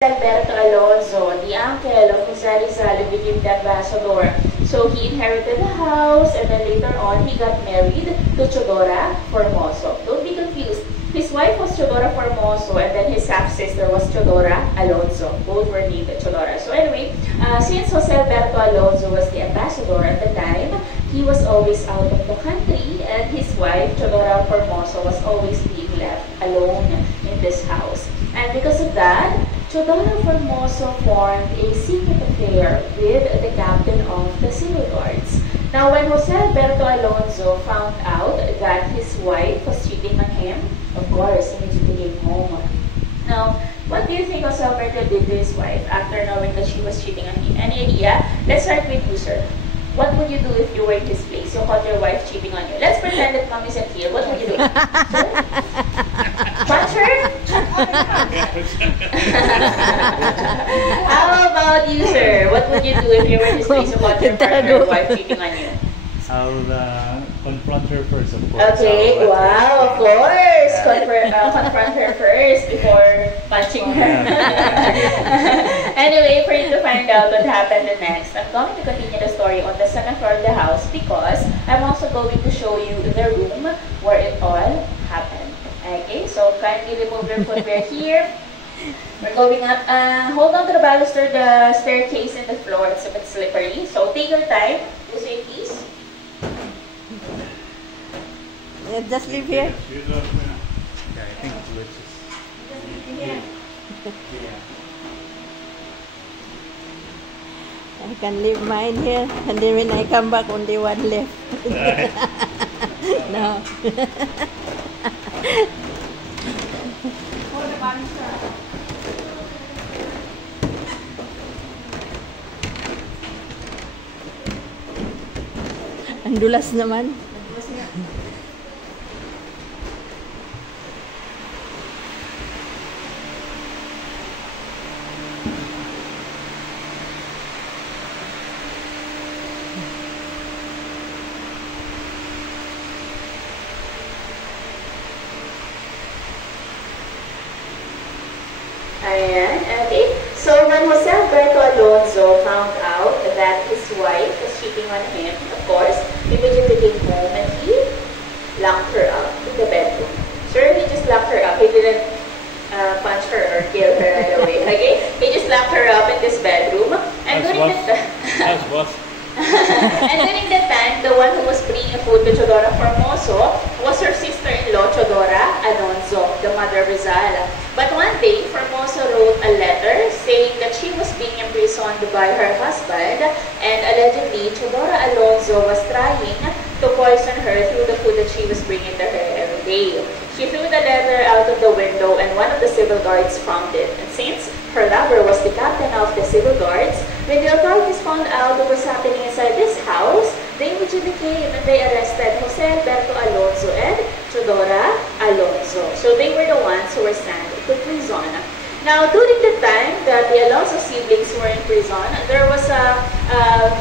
Alberto Alonso, the uncle of Jose Rizal, became the ambassador. So he inherited the house and then later on he got married to Chodora Formoso. Don't be confused. His wife was Chodora Formoso and then his half-sister was Chodora Alonso. Both were named Chodora. So anyway, since Jose Alberto Alonso was the ambassador at the time, he was always out of the country and his wife, Chodora Formoso, was always being left alone in this house. And because of that, Chodora Formoso formed a secret affair with the captain of the civil guards. Now, when Jose Alberto Alonso found out that his wife was cheating on him, of course, immediately came home. Now, what do you think Jose Alberto did to his wife after knowing that she was cheating on him? Any idea? Let's start with you, sir. What would you do if you were in his place? You caught your wife cheating on you. Let's pretend that mom isn't here. What would you do? Punch her? How about you, sir? What would you do if you were in his place? You caught your partner or wife cheating on you? I'll confront her first, of course. Okay, wow, of course. Confront her first before punching her. Anyway, for you to find out what happened next, I'm going to continue the story on the second floor of the house because I'm also going to show you the room where it all happened. Okay, so kindly remove your footwear here. We're going up. Hold on to the baluster, the staircase and the floor. It's a bit slippery. So take your time. This way, please. Yeah, just leave here. Yeah, I think it's Yeah. I can leave mine here, and then when I come back, only one left. No. Ang dulas naman. Ayan, okay. So when Jose Alberto Alonso found out that his wife was cheating on him, of course, he immediately came home and he locked her up in the bedroom. Sure, he just locked her up. He didn't punch her or kill her right away. Okay? He just locked her up in this bedroom. And during and during that time, the one who was bringing food to Chodora Formoso was her sister-in-law, Chodora Alonso, the mother of Rizal. But one day, Formoso wrote a letter saying that she was being imprisoned by her husband and allegedly Chodora Alonso was trying to poison her through the food that she was bringing to her every day. She threw the letter out of the window and one of the civil guards found it. And since her lover was the captain of the civil guards, when the authorities found out what was happening inside this house, they immediately came and they arrested Jose Alberto Alonso and Chodora Alonso. So they were the ones who were sent to prison. Now, during the time that the Alonso siblings were in prison, there was a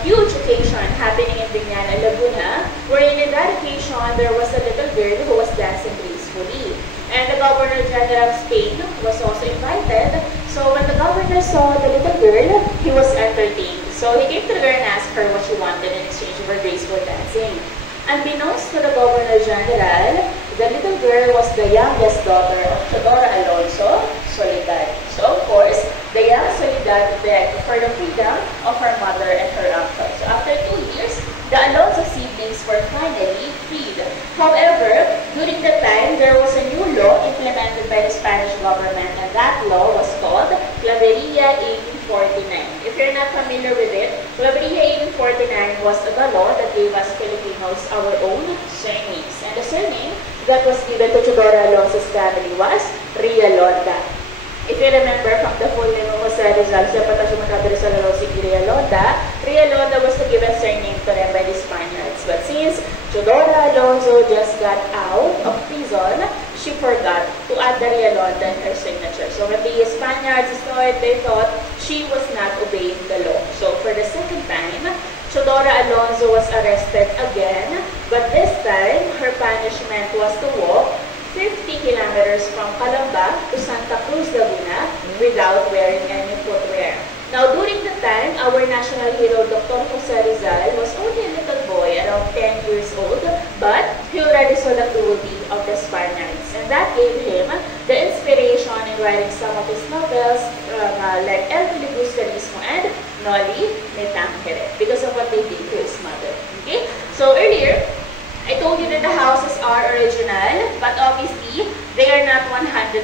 huge occasion happening in Biñan, Laguna, wherein in that occasion, there was a little girl who was dancing gracefully. And the Governor General of Spain was also invited. So when the governor saw the little girl, he was entertained. So he came to the girl and asked her what she wanted in exchange for graceful dancing. Unbeknownst to the Governor General, the little girl was the youngest daughter of Chodora Alonso, Soledad. So of course, the young Soledad begged for the freedom of her mother and her uncle. So after 2 years, the Alonso siblings were finally freed. However, during that time, there was a new law implemented by the Spanish government, and that law was called Claveria 1849. If you're not familiar with it, Claveria 1849 was the law that gave us Filipinos our own surnames. And the surname that was given to Chodora Alonso's family was Rialonda. If you remember from the full name of Jose Rizal, Zapatacio Macario Rizal Alonso Rialonda was the given surname to them by the Spaniards. But since Chodora Alonso just got out of prison, she forgot to add the Rialonda in her signature. So when the Spaniards saw it, they thought she was not obeying the law. So for the second time, Chodora Alonso was arrested again, but this time, her punishment was to walk 50 kilometers from Calamba to Santa Cruz, Laguna without wearing any footwear. Now, during the time, our national hero, Dr. Jose Rizal, was only a little boy, around 10 years old, but he already saw the cruelty of the Spaniards. And that gave him the inspiration in writing some of his novels, like El Filibusterismo and Noli Me Tangere, because of what they did to his mother. Okay? So, earlier, I told you that the houses are original, but obviously, they are not 100%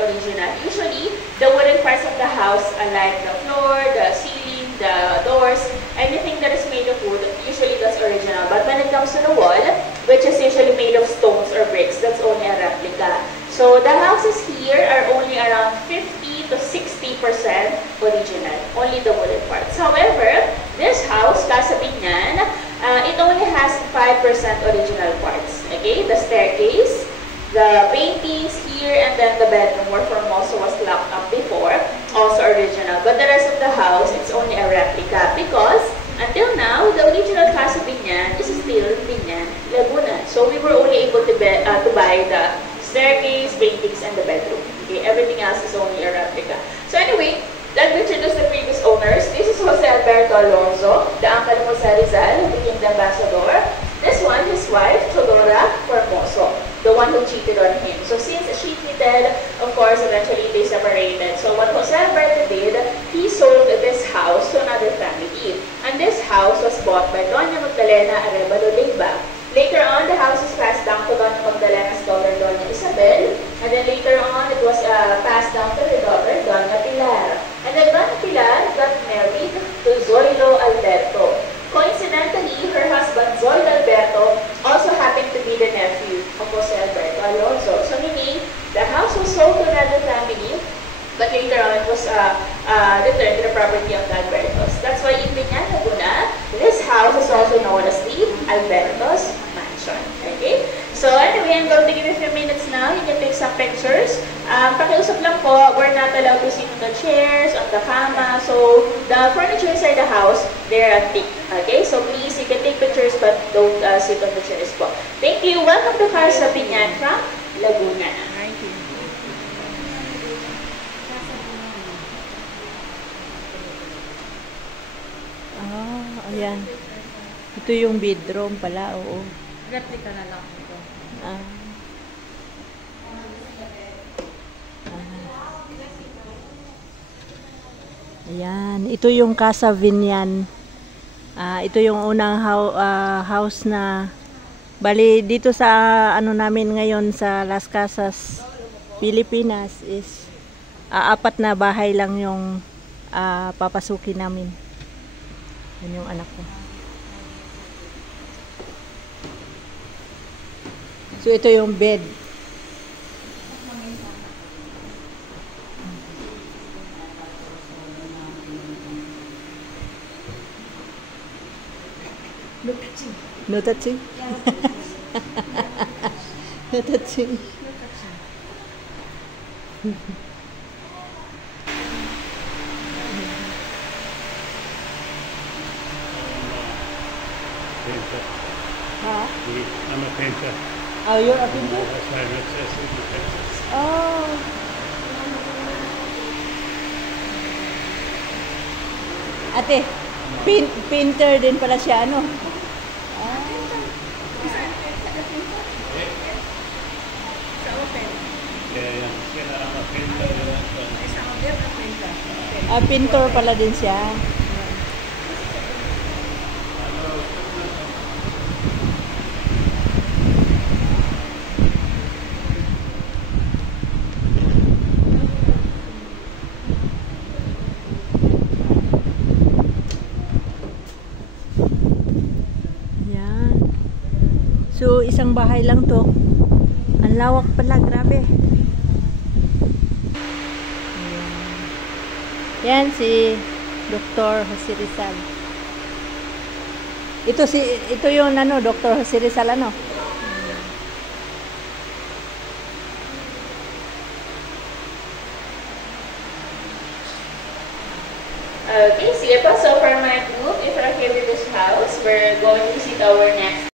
original. Usually, the wooden parts of the house, like the floor, the ceiling, the doors, anything that is made of wood, usually that's original. But when it comes to the wall, which is usually made of stones or bricks, that's only a replica. So the houses here are only around 50 to 60% original, only the wooden parts. However, this house, Casa Binyan, it only has 5% original parts. Okay, the staircase, the paintings here, and then the bedroom where Formoso was locked up before, also original. But the rest of the house, it's only a replica because until now, the original Casa Binyan is still Binyan, Laguna. So we were only able to buy the staircase, paintings, and the bedroom. Okay, everything else is only a replica. So anyway, let me introduce the previous owners. This is Jose Alberto Alonso, the uncle of Jose Rizal, who became the ambassador. This one, his wife, Teodora Formoso, the one who cheated on him. So since she cheated, of course, eventually they separated. So what Jose Alberto did, he sold this house to another family. And this house was bought by Doña Magdalena Arevalo Leiva. Later on, the house was passed down to Doña Magdalena's daughter, Doña Isabel. And then later on, it was passed down to her daughter, Doña Pilar. And then Doña Pilar got married to Zoilo Alberto. Coincidentally, her husband, Zoilo Alberto, also happened to be the nephew of Jose Alberto Alonso. So meaning, the house was sold to another family, but later on, it was returned to the property of the Albertos. That's why in Binyan, Laguna, this house is also known as the Albertos Mansion. Okay? So anyway, I'm going to give you a few minutes now. You can take some pictures. Pakiusap lang po, we're not allowed to sit on the chairs, on the kama. So the furniture inside the house, they're antique. Okay? So please, you can take pictures but don't sit on the chairs po. Thank you. Welcome to Casa Binyan from Laguna. Thank you. Ayan. Ito yung bedroom pala, oo. Replica na lang ito. Ah. Ayan. Ito yung Casa Binyan. Ito yung unang house na bali dito sa ano namin ngayon sa Las Casas, Pilipinas is 4 na bahay lang yung papasukin namin. Yan yung anak ko. So, ito yung bed. No touching. No touching? Yeah. No touching. No touching. Painter. Ha? I'm a painter. Oh, you're a painter? That's my necessity. Oh. Ate, painter din pala siya, ano? Sa open. Yeah. I'm a painter. Sa open na printer. Pintor pala din siya. So, isang bahay lang to. Ang lawak pala, grabe. Yan si Dr. Jose Rizal. Ito yung ano, Dr. Jose Rizal ano. Okay, sige po. So for my group, if you're okay with this house, we're going to visit our next